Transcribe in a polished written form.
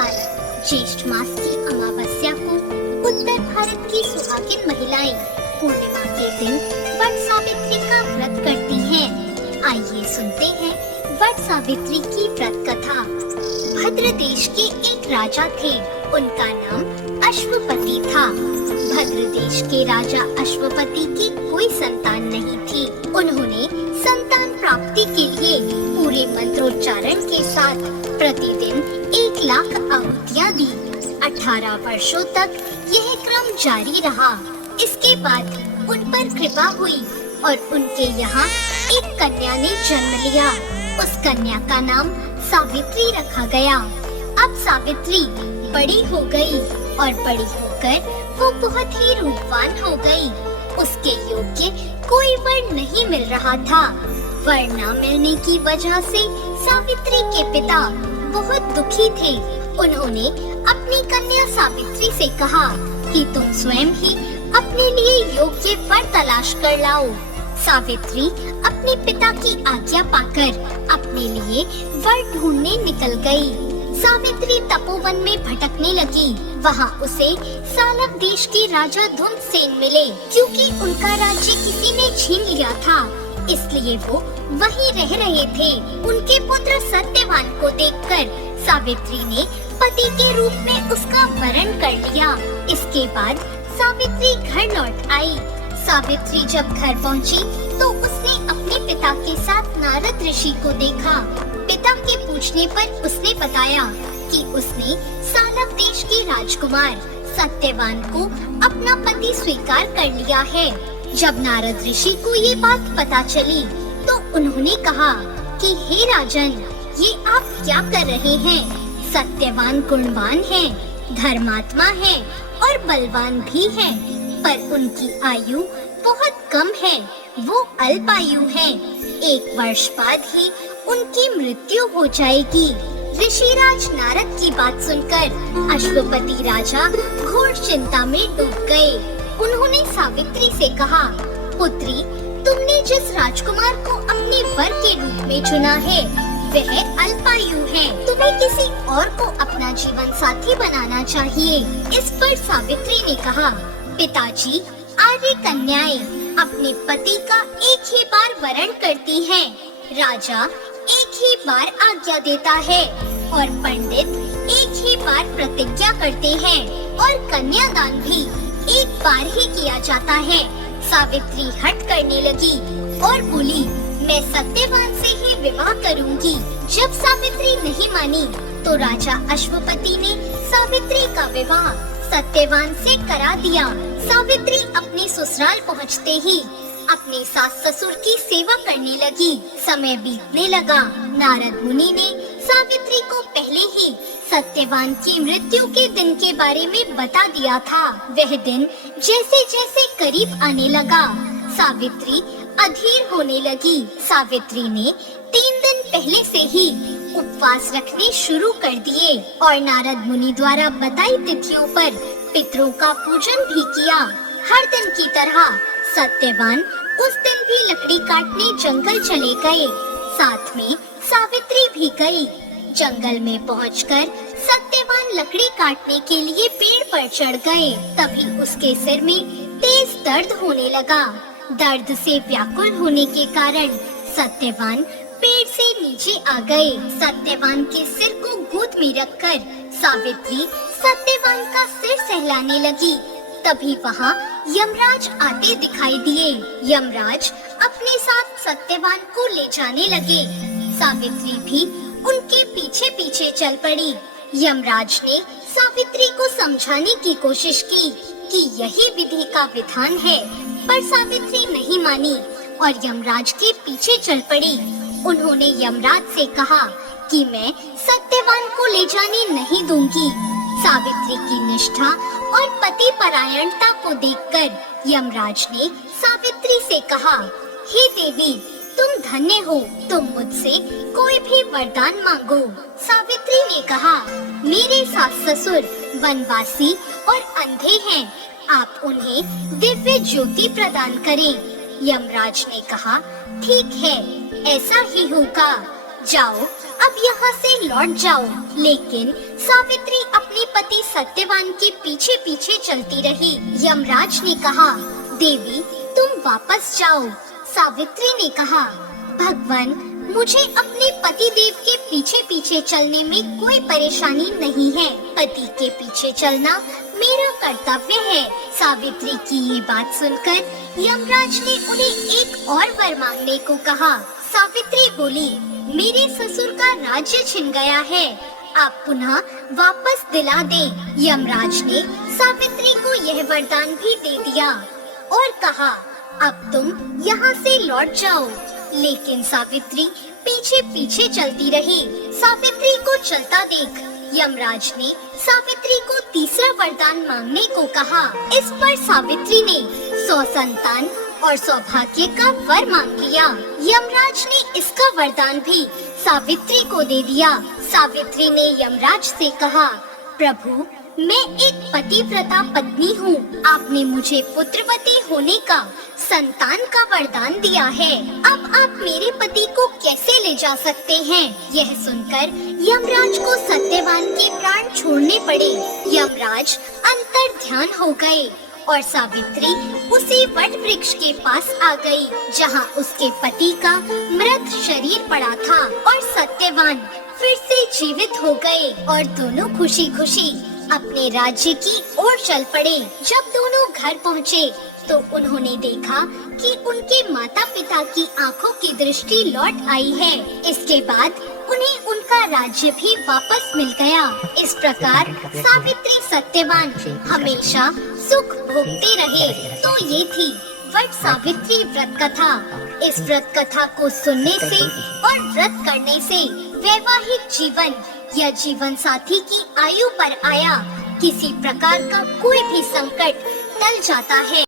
साल ज्येष्ठ मास की अमावस्या को उत्तर भारत की सुहागिन महिलाएं पूर्णिमा के दिन वट सावित्री का व्रत करती हैं। आइए सुनते हैं वट सावित्री की व्रत कथा। भद्र देश के एक राजा थे, उनका नाम अश्वपति था। भद्र देश के राजा अश्वपति की कोई संतान नहीं थी। उन्होंने संतान प्राप्ति के लिए पूरे मंत्रोच्चारण के साथ प्रतिदिन 1,00,000 आहुतियाँ दी। 18 वर्षों तक यह क्रम जारी रहा। इसके बाद उन पर कृपा हुई और उनके यहाँ एक कन्या ने जन्म लिया। उस कन्या का नाम सावित्री रखा गया। अब सावित्री बड़ी हो गई और बड़ी होकर वो बहुत ही रूपवान हो गई। उसके योग्य कोई वर नहीं मिल रहा था। वर न मिलने की वजह से सावित्री के पिता बहुत दुखी थे। उन्होंने अपनी कन्या सावित्री से कहा कि तुम स्वयं ही अपने लिए योग्य वर तलाश कर लाओ। सावित्री अपने पिता की आज्ञा पाकर अपने लिए वर ढूंढने निकल गई। सावित्री तपोवन में भटकने लगी। वहाँ उसे सालव देश के राजा धुंधसेन मिले। क्योंकि उनका राज्य किसी ने छीन लिया था, इसलिए वो वहीं रह रहे थे। उनके पुत्र सत्यवान को देखकर सावित्री ने पति के रूप में उसका वरण कर लिया। इसके बाद सावित्री घर लौट आई। सावित्री जब घर पहुंची तो उसने अपने पिता के साथ नारद ऋषि को देखा। पिता के पूछने पर उसने बताया कि उसने सालव देश के राजकुमार सत्यवान को अपना पति स्वीकार कर लिया है। जब नारद ऋषि को ये बात पता चली तो उन्होंने कहा कि हे राजन, ये आप क्या कर रहे हैं? सत्यवान गुणवान है, धर्मात्मा है और बलवान भी है, पर उनकी आयु बहुत कम है। वो अल्पायु है। 1 वर्ष बाद ही उनकी मृत्यु हो जाएगी। ऋषिराज नारद की बात सुनकर अश्वपति राजा घोर चिंता में डूब गए। उन्होंने सावित्री से कहा, पुत्री, तुमने जिस राजकुमार को अपने वर के रूप में चुना है वह अल्पायु है। तुम्हें किसी और को अपना जीवन साथी बनाना चाहिए। इस पर सावित्री ने कहा, पिताजी, आर्य कन्याएं अपने पति का एक ही बार वरण करती हैं। राजा एक ही बार आज्ञा देता है और पंडित एक ही बार प्रतिज्ञा करते हैं और कन्यादान भी एक बार ही किया जाता है। सावित्री हट करने लगी और बोली, मैं सत्यवान से ही विवाह करूंगी। जब सावित्री नहीं मानी तो राजा अश्वपति ने सावित्री का विवाह सत्यवान से करा दिया। सावित्री अपने ससुराल पहुँचते ही अपने सास ससुर की सेवा करने लगी। समय बीतने लगा। नारद मुनि ने सावित्री को पहले ही सत्यवान की मृत्यु के दिन के बारे में बता दिया था। वह दिन जैसे जैसे करीब आने लगा, सावित्री अधीर होने लगी। सावित्री ने 3 दिन पहले से ही उपवास रखने शुरू कर दिए और नारद मुनि द्वारा बताई तिथियों पर पितरों का पूजन भी किया। हर दिन की तरह सत्यवान उस दिन भी लकड़ी काटने जंगल चले गए। साथ में सावित्री भी गई। जंगल में पहुंचकर सत्यवान लकड़ी काटने के लिए पेड़ पर चढ़ गए। तभी उसके सिर में तेज दर्द होने लगा। दर्द से व्याकुल होने के कारण सत्यवान पेड़ से नीचे आ गए। सत्यवान के सिर को गोद में रखकर सावित्री सत्यवान का सिर सहलाने लगी। तभी वहाँ यमराज आते दिखाई दिए। यमराज अपने साथ सत्यवान को ले जाने लगे। सावित्री भी उनके पीछे पीछे चल पड़ी। यमराज ने सावित्री को समझाने की कोशिश की कि यही विधि का विधान है, पर सावित्री नहीं मानी और यमराज के पीछे चल पड़ी। उन्होंने यमराज से कहा कि मैं सत्यवान को ले जाने नहीं दूंगी। सावित्री की निष्ठा और पति परायणता को देखकर यमराज ने सावित्री से कहा, हे देवी, तुम धन्य हो, तुम मुझसे कोई भी वरदान मांगो। सावित्री ने कहा, मेरे सास ससुर वनवासी और अंधे हैं, आप उन्हें दिव्य ज्योति प्रदान करें। यमराज ने कहा, ठीक है, ऐसा ही होगा। जाओ, अब यहाँ से लौट जाओ। लेकिन सावित्री अपने पति सत्यवान के पीछे पीछे चलती रही। यमराज ने कहा, देवी तुम वापस जाओ। सावित्री ने कहा, भगवान मुझे अपने पति देव के पीछे पीछे चलने में कोई परेशानी नहीं है। पति के पीछे चलना मेरा कर्तव्य है। सावित्री की ये बात सुनकर यमराज ने उन्हें एक और वर मांगने को कहा। सावित्री बोली, मेरे ससुर का राज्य छिन गया है, आप पुनः वापस दिला दे। यमराज ने सावित्री को यह वरदान भी दे दिया और कहा, अब तुम यहाँ से लौट जाओ। लेकिन सावित्री पीछे पीछे चलती रही। सावित्री को चलता देख यमराज ने सावित्री को तीसरा वरदान मांगने को कहा। इस पर सावित्री ने 100 संतान और सौभाग्य का वर मांग लिया। यमराज ने इसका वरदान भी सावित्री को दे दिया। सावित्री ने यमराज से कहा, प्रभु मैं एक पतिव्रता पत्नी हूँ, आपने मुझे पुत्रवती होने का, संतान का वरदान दिया है। अब आप मेरे पति को कैसे ले जा सकते हैं? यह सुनकर यमराज को सत्यवान के प्राण छोड़ने पड़े। यमराज अंतर ध्यान हो गए और सावित्री उसी वट वृक्ष के पास आ गई, जहाँ उसके पति का मृत शरीर पड़ा था। और सत्यवान फिर से जीवित हो गए और दोनों खुशी खुशी अपने राज्य की ओर चल पड़े। जब दोनों घर पहुँचे तो उन्होंने देखा कि उनके माता पिता की आंखों की दृष्टि लौट आई है। इसके बाद उन्हें उनका राज्य भी वापस मिल गया। इस प्रकार सावित्री सत्यवान हमेशा सुख भोगते रहे। तो ये थी वट सावित्री व्रत कथा। इस व्रत कथा को सुनने से और व्रत करने से वैवाहिक जीवन या जीवन साथी की आयु पर आया किसी प्रकार का कोई भी संकट टल जाता है।